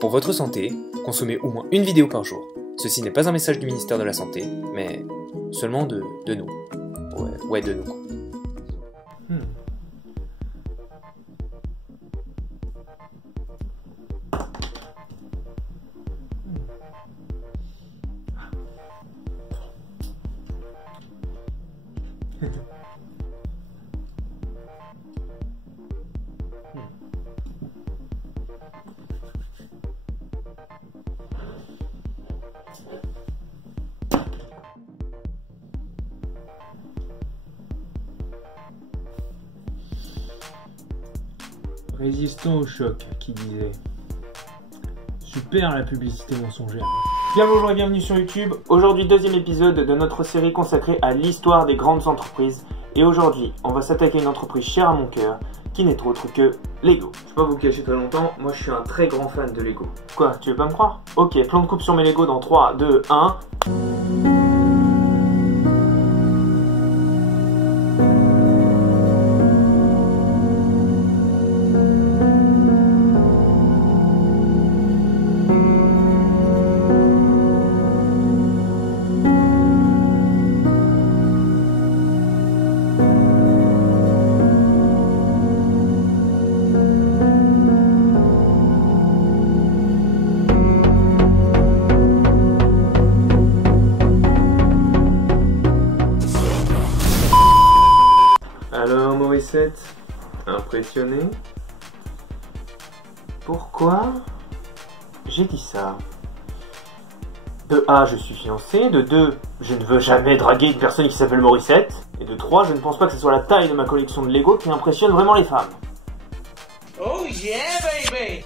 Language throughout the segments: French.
Pour votre santé, consommez au moins une vidéo par jour. Ceci n'est pas un message du ministère de la Santé, mais seulement de nous. Ouais, de nous. Résistant au choc, qui disait. Super la publicité mensongère. Bien bonjour et bienvenue sur YouTube. Aujourd'hui, deuxième épisode de notre série consacrée à l'histoire des grandes entreprises. Et aujourd'hui, on va s'attaquer à une entreprise chère à mon cœur, qui n'est autre que Lego. Je vais pas vous cacher très longtemps, moi je suis un très grand fan de Lego. Quoi, tu veux pas me croire? Ok, plan de coupe sur mes Lego dans 3, 2, 1... Alors Morissette, impressionné? Pourquoi j'ai dit ça? De 1, je suis fiancé. De 2, je ne veux jamais draguer une personne qui s'appelle Morissette. Et de 3, je ne pense pas que ce soit la taille de ma collection de Lego qui impressionne vraiment les femmes. Oh yeah baby!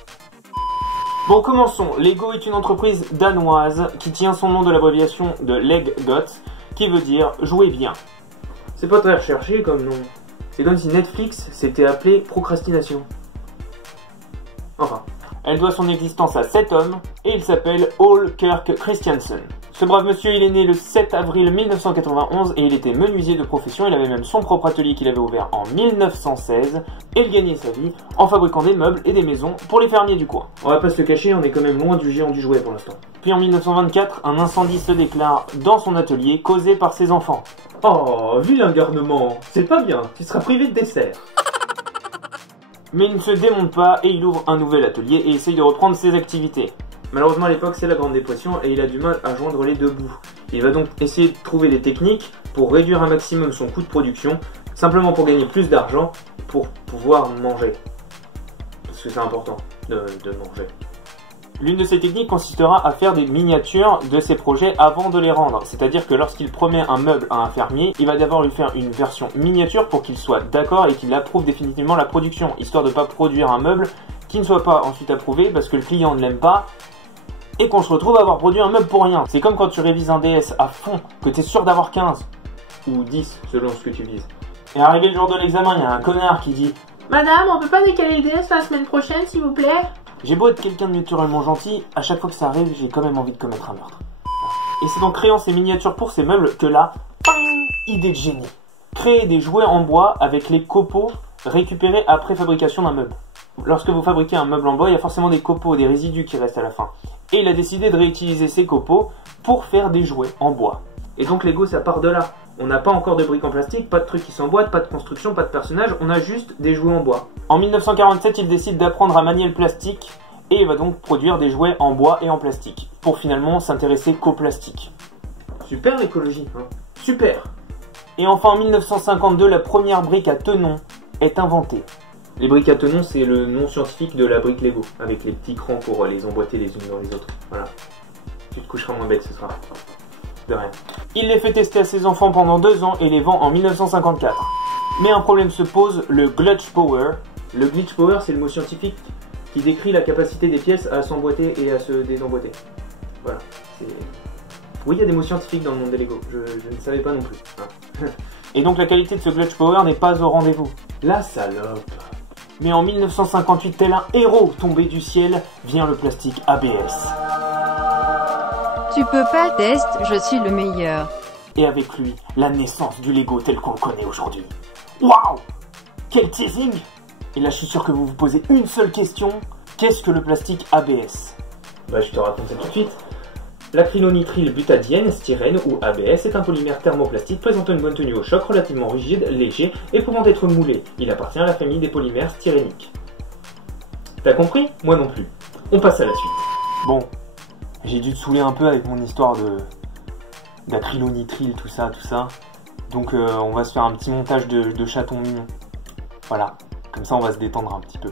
Bon, commençons. Lego est une entreprise danoise qui tient son nom de l'abréviation de Leggot, qui veut dire jouer bien. C'est pas très recherché comme nom. C'est comme si Netflix s'était appelé Procrastination. Enfin, elle doit son existence à 7 hommes, et il s'appelle Ole Kirk Christiansen. Ce brave monsieur, il est né le 7 avril 1991, et il était menuisier de profession. Il avait même son propre atelier qu'il avait ouvert en 1916, et il gagnait sa vie en fabriquant des meubles et des maisons pour les fermiers du coin. On va pas se le cacher, on est quand même loin du géant du jouet pour l'instant. Puis en 1924, un incendie se déclare dans son atelier, causé par ses enfants. Oh, vilain garnement, c'est pas bien, tu seras privé de dessert. Mais il ne se démonte pas et il ouvre un nouvel atelier et essaye de reprendre ses activités. Malheureusement à l'époque c'est la Grande Dépression et il a du mal à joindre les deux bouts. Il va donc essayer de trouver des techniques pour réduire un maximum son coût de production, simplement pour gagner plus d'argent, pour pouvoir manger. Parce que c'est important de manger. L'une de ces techniques consistera à faire des miniatures de ses projets avant de les rendre. C'est-à-dire que lorsqu'il promet un meuble à un fermier, il va d'abord lui faire une version miniature pour qu'il soit d'accord et qu'il approuve définitivement la production, histoire de ne pas produire un meuble qui ne soit pas ensuite approuvé parce que le client ne l'aime pas et qu'on se retrouve à avoir produit un meuble pour rien. C'est comme quand tu révises un DS à fond, que tu es sûr d'avoir 15 ou 10 selon ce que tu vises. Et arrivé le jour de l'examen, il y a un connard qui dit « Madame, on peut pas décaler le DS la semaine prochaine s'il vous plaît ?» J'ai beau être quelqu'un de naturellement gentil, à chaque fois que ça arrive, j'ai quand même envie de commettre un meurtre. Et c'est en créant ces miniatures pour ces meubles que là, idée de génie. Créer des jouets en bois avec les copeaux récupérés après fabrication d'un meuble. Lorsque vous fabriquez un meuble en bois, il y a forcément des copeaux, des résidus qui restent à la fin. Et il a décidé de réutiliser ces copeaux pour faire des jouets en bois. Et donc Lego, ça part de là. On n'a pas encore de briques en plastique, pas de trucs qui s'emboîtent, pas de construction, pas de personnages, on a juste des jouets en bois. En 1947, il décide d'apprendre à manier le plastique et il va donc produire des jouets en bois et en plastique, pour finalement s'intéresser qu'au plastique. Super l'écologie, hein. Super! Et enfin en 1952, la première brique à tenon est inventée. Les briques à tenon, c'est le nom scientifique de la brique Lego, avec les petits crans pour les emboîter les unes dans les autres. Voilà. Tu te coucheras moins bête ce soir. De rien. Il les fait tester à ses enfants pendant 2 ans et les vend en 1954. Mais un problème se pose, le glitch power. Le glitch power, c'est le mot scientifique qui décrit la capacité des pièces à s'emboîter et à se désemboîter. Voilà. Oui, il y a des mots scientifiques dans le monde des Lego, je ne savais pas non plus. Hein. Et donc la qualité de ce glitch power n'est pas au rendez-vous. La salope. Mais en 1958, tel un héros tombé du ciel, vient le plastique ABS. Tu peux pas, Test, je suis le meilleur. Et avec lui, la naissance du Lego tel qu'on le connaît aujourd'hui. Waouh! Quel teasing! Et là, je suis sûr que vous vous posez une seule question. Qu'est-ce que le plastique ABS? Bah, je te raconte ça tout de suite. L'acrylonitrile-butadiène, styrène ou ABS est un polymère thermoplastique présentant une bonne tenue au choc, relativement rigide, léger et pouvant être moulé. Il appartient à la famille des polymères styréniques. T'as compris? Moi non plus. On passe à la suite. Bon, j'ai dû te saouler un peu avec mon histoire d'acrylonitrile, tout ça. Donc on va se faire un petit montage de chatons mignons. Voilà, comme ça on va se détendre un petit peu.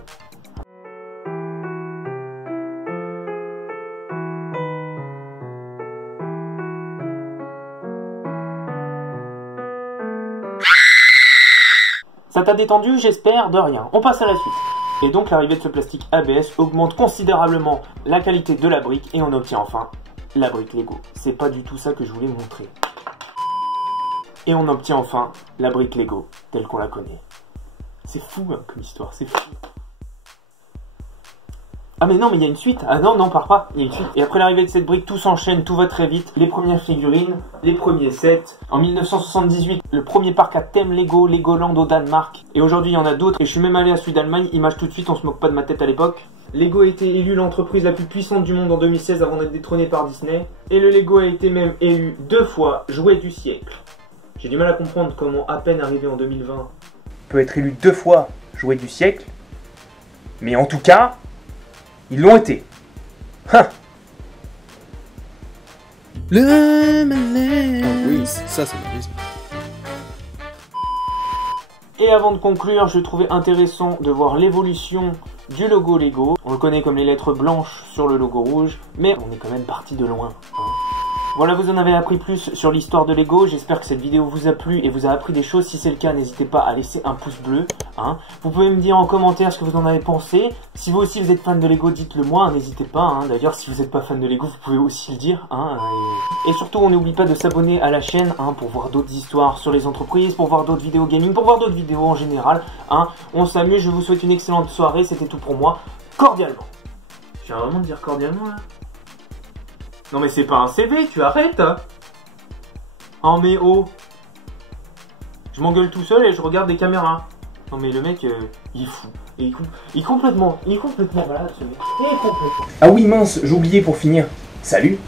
Ça t'a détendu, j'espère, de rien. On passe à la suite. Et donc l'arrivée de ce plastique ABS augmente considérablement la qualité de la brique et on obtient enfin la brique Lego. C'est pas du tout ça que je voulais montrer. Et on obtient enfin la brique Lego telle qu'on la connaît. C'est fou hein, comme histoire, c'est fou. Ah mais non, mais il y a une suite. Ah non, pars pas, il y a une suite. Et après l'arrivée de cette brique, tout s'enchaîne, tout va très vite. Les premières figurines, les premiers sets. En 1978, le premier parc à thème Lego, Legoland au Danemark. Et aujourd'hui, il y en a d'autres. Et je suis même allé à celui d'Allemagne, image tout de suite, on se moque pas de ma tête à l'époque. Lego a été élu l'entreprise la plus puissante du monde en 2016 avant d'être détrôné par Disney. Et le Lego a été même élu 2 fois jouet du siècle. J'ai du mal à comprendre comment à peine arrivé en 2020 peut être élu 2 fois jouet du siècle. Mais en tout cas... ils l'ont été. Hein. Le malais. Oh oui, ça c'est la musique. Et avant de conclure, je trouvais intéressant de voir l'évolution du logo Lego. On le connaît comme les lettres blanches sur le logo rouge, mais on est quand même parti de loin. Hein. Voilà, vous en avez appris plus sur l'histoire de Lego. J'espère que cette vidéo vous a plu et vous a appris des choses. Si c'est le cas, n'hésitez pas à laisser un pouce bleu. Hein. Vous pouvez me dire en commentaire ce que vous en avez pensé. Si vous aussi vous êtes fan de Lego, dites-le moi, n'hésitez pas. Hein. D'ailleurs, si vous n'êtes pas fan de Lego, vous pouvez aussi le dire. Hein. Et surtout, on n'oublie pas de s'abonner à la chaîne hein, pour voir d'autres histoires sur les entreprises, pour voir d'autres vidéos gaming, pour voir d'autres vidéos en général. Hein. On s'amuse, je vous souhaite une excellente soirée. C'était tout pour moi, cordialement. Je viens vraiment de dire cordialement là. Non mais c'est pas un CV, tu arrêtes hein. Oh mais oh. Je m'engueule tout seul et je regarde des caméras. Non mais le mec, il est fou. Il est complètement malade ce mec. Il est complètement... Ah oui mince, j'ai oublié pour finir. Salut.